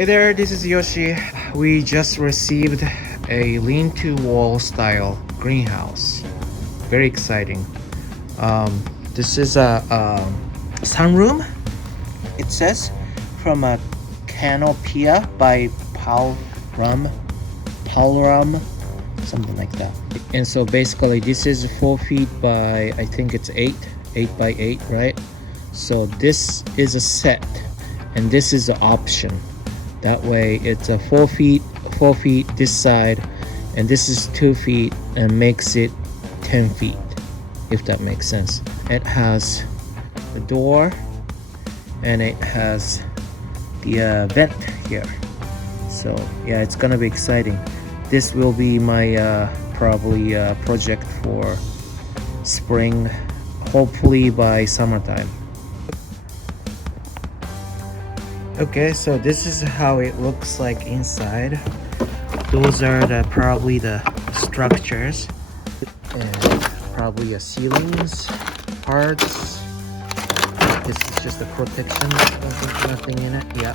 Hey there, this is Yoshi. We just received a lean-to wall style greenhouse. Very exciting. This is a sunroom, it says, from a Canopia by Palrum, something like that. And so basically this is 4 feet by, I think it's 8 by 8, right? So this is a set and this is an option. That way it's a 4 feet this side, and this is 2 feet and makes it 10 feet, if that makes sense. It has the door and it has the vent here. So yeah, it's gonna be exciting. This will be my probably project for spring, hopefully by summertime. Okay, so this is how it looks like inside. Those are probably the structures and probably a ceilings parts. This is just a protection, nothing in it. Yeah,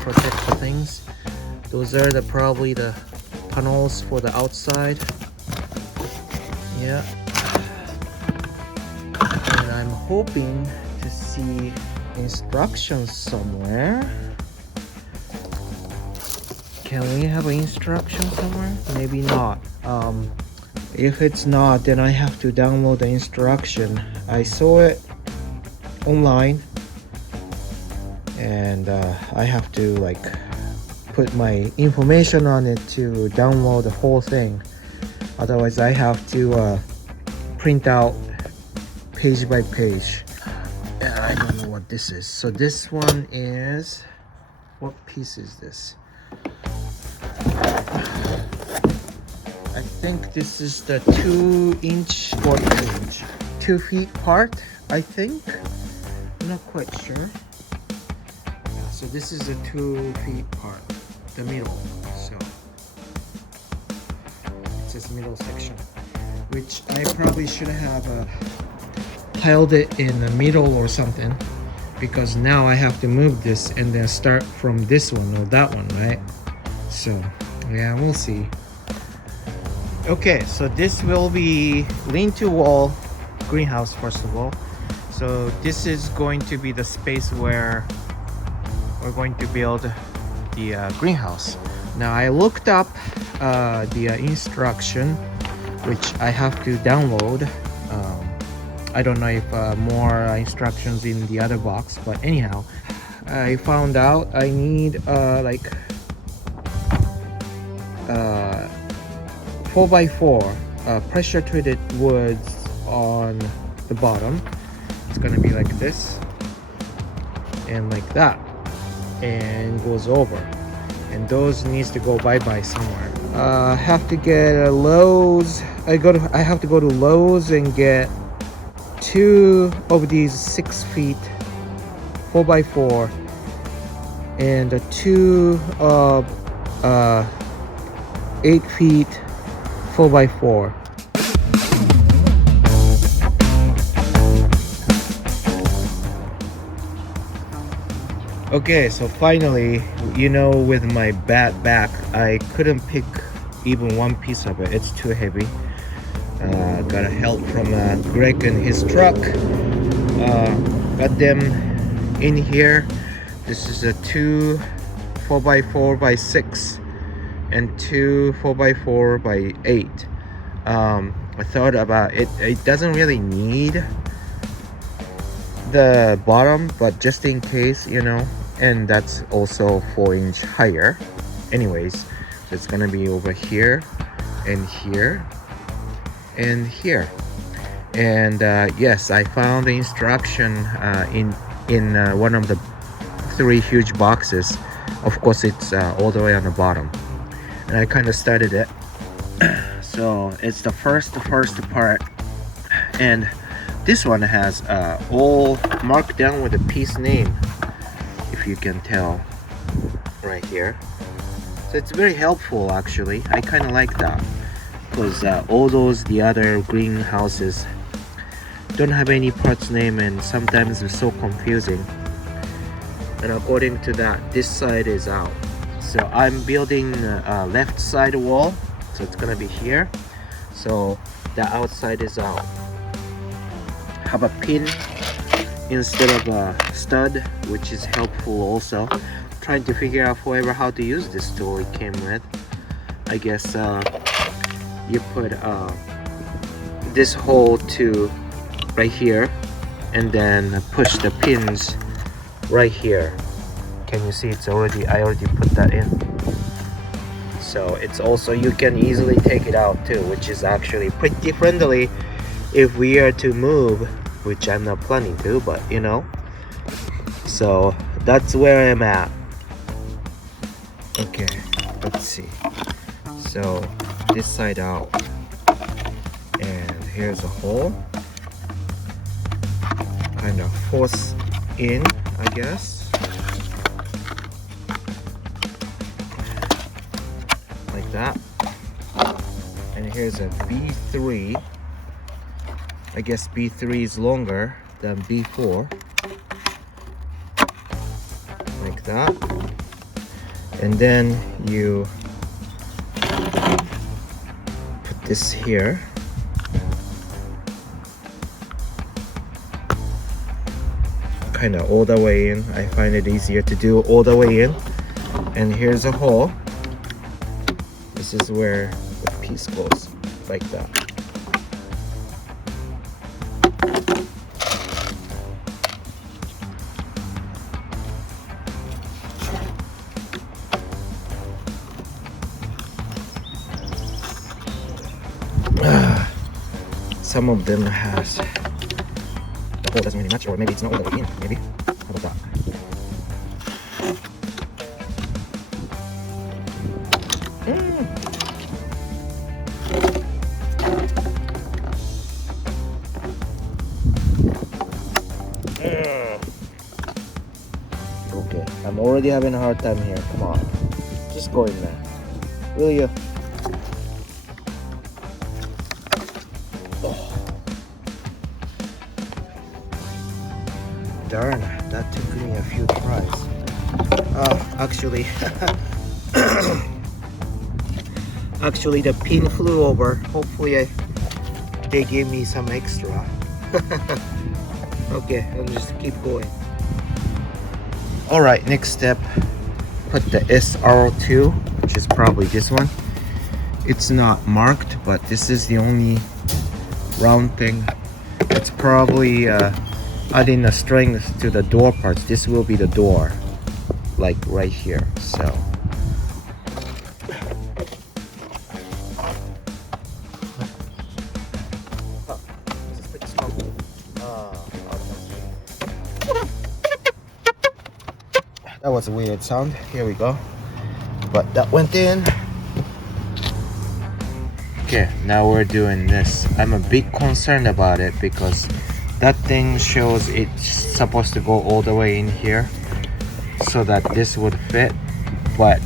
protect the things. Those are probably the panels for the outside. Yeah, and I'm hoping to see instructions somewhere. Can we have an instruction somewhere? Maybe not. If it's not, then I have to download the instruction. I saw it online and I have to like put my information on it to download the whole thing. Otherwise I have to print out page by page. I don't know what this is. So this one is, what piece is this? I think this is the 2-inch or 2 feet part, I think. I'm not quite sure. Yeah, so this is the 2 feet part, the middle. So it says middle section, which I probably should have piled it in the middle or something, because now I have to move this and then start from this one or that one, right? So yeah, we'll see. Okay, so this will be lean-to wall greenhouse first of all. So this is going to be the space where we're going to build the greenhouse. Now I looked up the instruction, which I have to download. I don't know if more instructions in the other box, but anyhow, I found out I need like 4x4 pressure treated woods on the bottom. It's gonna be like this and like that, and goes over, and those needs to go bye-bye somewhere. I have to get a Lowe's. I have to go to Lowe's and get 2 of these 6 feet 4x4 and 2 of 8 feet 4x4. Okay, so finally, you know, with my bad back, I couldn't pick even one piece of it. It's too heavy. Got a help from Greg and his truck. Got them in here. This is a 2 4x4x6 and 2 4x4x8. I thought about it. It doesn't really need the bottom, but just in case, you know. And that's also 4-inch higher. Anyways, it's gonna be over here and here and here. And yes, I found the instruction in one of the 3 huge boxes. Of course, it's all the way on the bottom, and I kind of started it. So it's the first part, and this one has all marked down with a piece name, if you can tell right here. So it's very helpful actually. I kind of like that, because all the other greenhouses don't have any parts name, and sometimes it's so confusing. and according to that, this side is out. So I'm building left side wall, so it's gonna be here. So the outside is out. Have a pin instead of a stud, which is helpful also. Trying to figure out forever how to use this tool it came with. I guess you put this hole to right here and then push the pins right here. Can you see it's already, I already put that in. So it's also, you can easily take it out too, which is actually pretty friendly if we are to move, which I'm not planning to, but you know. So that's where I'm at. Okay, let's see. So this side out, and here's a hole, kind of force in, I guess, like that. And here's a B3. I guess B3 is longer than B4, like that. And then you put this here. Kind of all the way in. I find it easier to do all the way in. And here's a hole. This is where the piece goes, like that. Some of them has the hole doesn't really match, or maybe it's not all the way in. Maybe. How about that? Okay, I'm already having a hard time here. Come on, just go in there. Will you? Darn, that took me a few tries. Actually, actually the pin flew over. Hopefully they gave me some extra. Okay, I'll just keep going. Alright, next step, put the SR2, which is probably this one. It's not marked, but this is the only round thing. It's probably adding a strength to the door parts. This will be the door, like right here. So this is pretty small. That was a weird sound. Here we go. But that went in. Okay, now we're doing this. I'm a bit concerned about it because that thing shows it's supposed to go all the way in here so that this would fit, but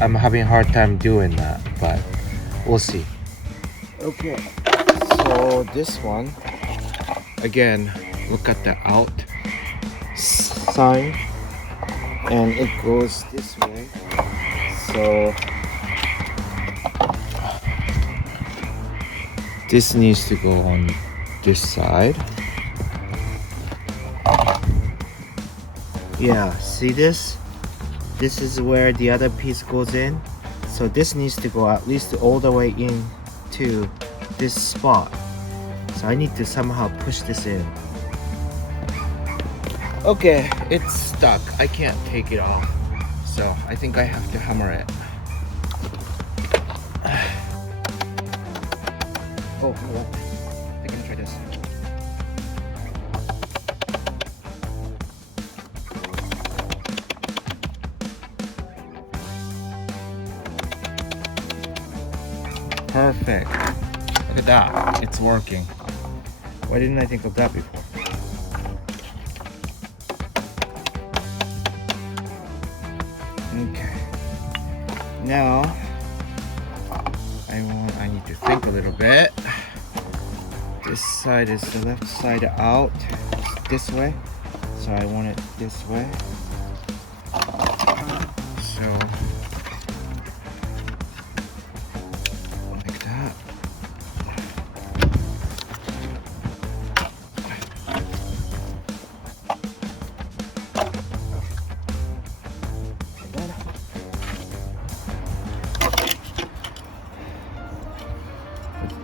I'm having a hard time doing that, but we'll see. Okay, so this one, again, look at the out sign, and it goes this way. So this needs to go on this side. Yeah, see this? This is where the other piece goes in. So this needs to go at least all the way in to this spot. So I need to somehow push this in. Okay, it's stuck. I can't take it off. So I think I have to hammer it. Oh, hold on. I think I'm gonna try this. Perfect. Look at that. It's working. Why didn't I think of that before? Okay. Now I need to think a little bit. This side is the left side out. This way. So I want it this way.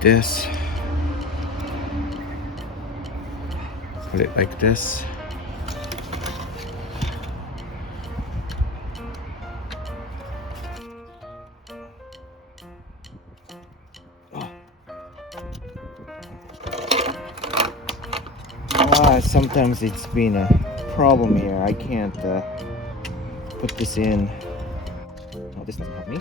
this. Put it like this. Sometimes it's been a problem here. I can't put this in. Oh, this doesn't help me.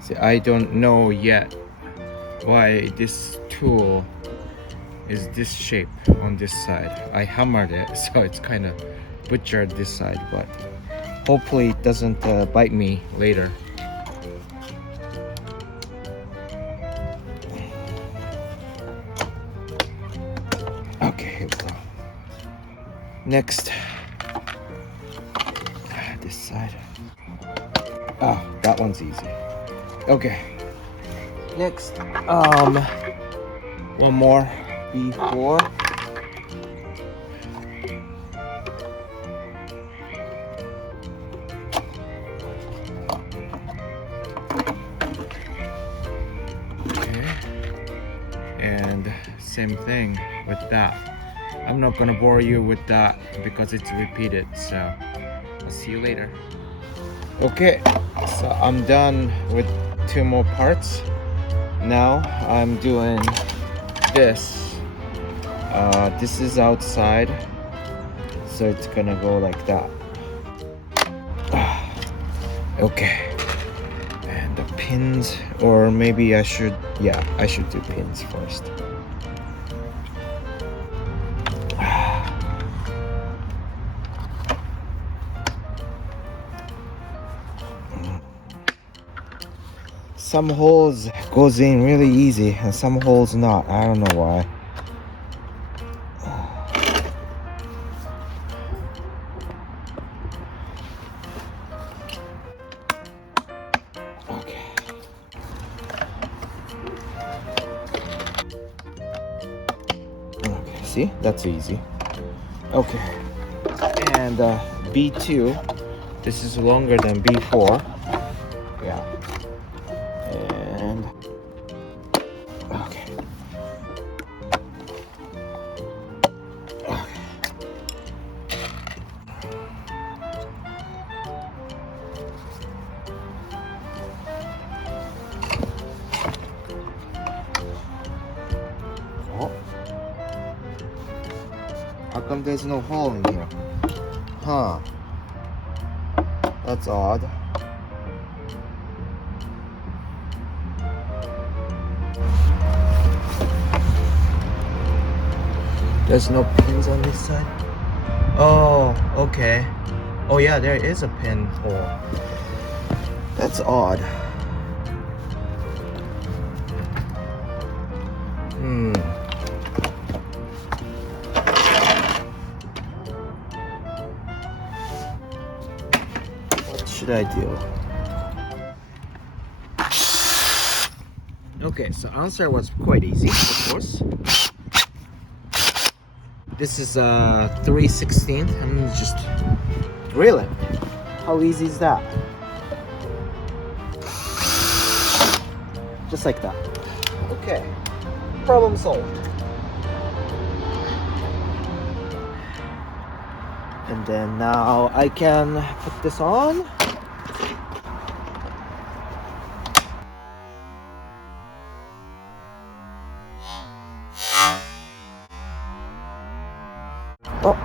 See, I don't know yet why this tool is this shape on this side. I hammered it, so it's kind of butchered this side, but hopefully it doesn't bite me later. Okay, here we go. Next, this side. Oh, that one's easy. Okay. Next, one more B4. And same thing with that. I'm not gonna bore you with that because it's repeated, so I'll see you later. Okay, so I'm done with 2 more parts. Now I'm doing this. This is outside, so it's gonna go like that. Okay, and the pins, or maybe I should do pins first. Some holes goes in really easy and some holes not. I don't know why. Okay. Okay, see? That's easy. Okay. And B2, this is longer than B4. Yeah. And okay. Oh. How come there's no hole in here? Huh. That's odd. There's no pins on this side? Oh, okay. Oh yeah, there is a pin hole. That's odd. What should I do? Okay, so answer was quite easy, of course. This is 3/16. I'm gonna just drill it. How easy is that? Just like that. Okay, problem solved. And then now I can put this on. Oh,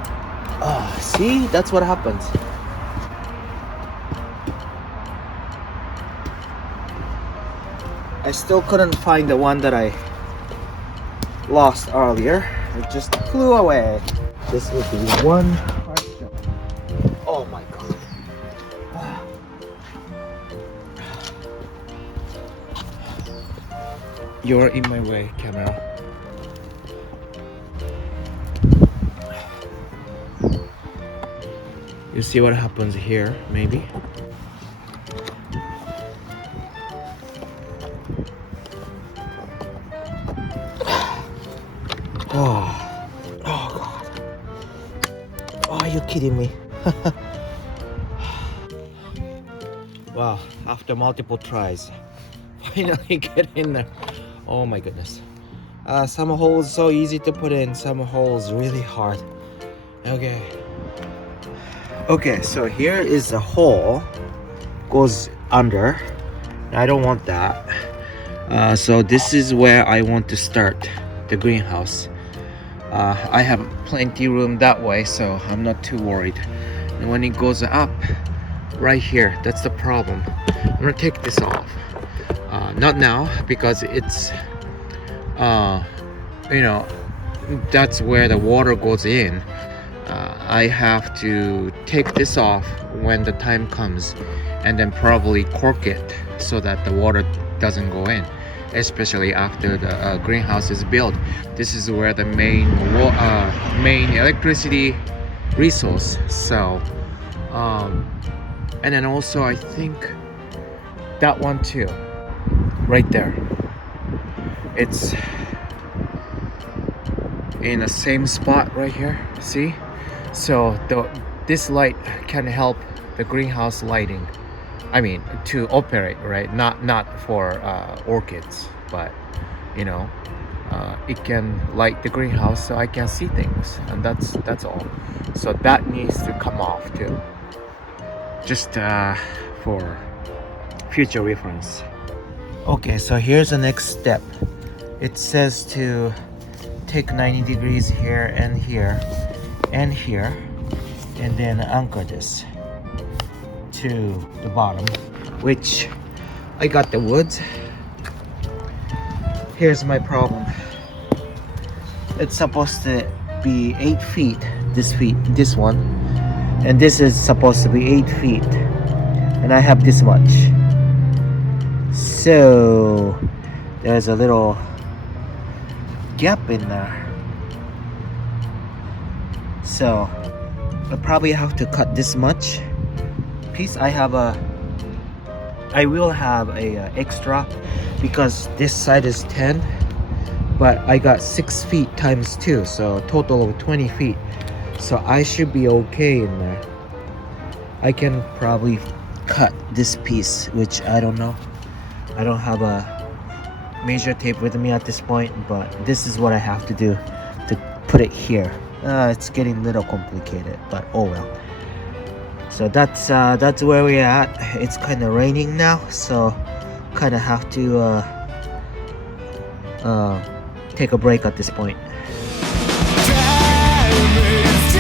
see? That's what happens. I still couldn't find the one that I lost earlier. It just flew away. This would be one hard shot. Oh my god. You're in my way, camera. You see what happens here, maybe? Oh, oh god. Oh, kidding me? Wow, after multiple tries, finally get in there. Oh my goodness. Some holes so easy to put in, some holes really hard. Okay. Okay, so here is the hole. Goes under. I don't want that. So this is where I want to start the greenhouse. I have plenty room that way, so I'm not too worried. And when it goes up, right here, that's the problem. I'm gonna take this off. Not now, because it's you know, that's where the water goes in. I have to take this off when the time comes, and then probably cork it so that the water doesn't go in, especially after the greenhouse is built. This is where the main electricity resource. So and then also I think that one too, right there, it's in the same spot right here, see? So this light can help the greenhouse lighting. I mean, to operate, right? Not for orchids, but you know, it can light the greenhouse so I can see things, and that's all. So that needs to come off too, just for future reference. Okay, so here's the next step. It says to take 90 degrees here and here and here, and then anchor this to the bottom, which I got the wood. Here's my problem. It's supposed to be 8 feet, this one, and this is supposed to be 8 feet, and I have this much. So there's a little gap in there. So I probably have to cut this much piece. I will have a extra, because this side is 10, but I got 6 feet times 2, so total of 20 feet. So I should be okay in there. I can probably cut this piece, which I don't know. I don't have a measure tape with me at this point, but this is what I have to do to put it here. It's getting a little complicated, but oh well. So that's where we're at. It's kind of raining now, so kind of have to take a break at this point. Time is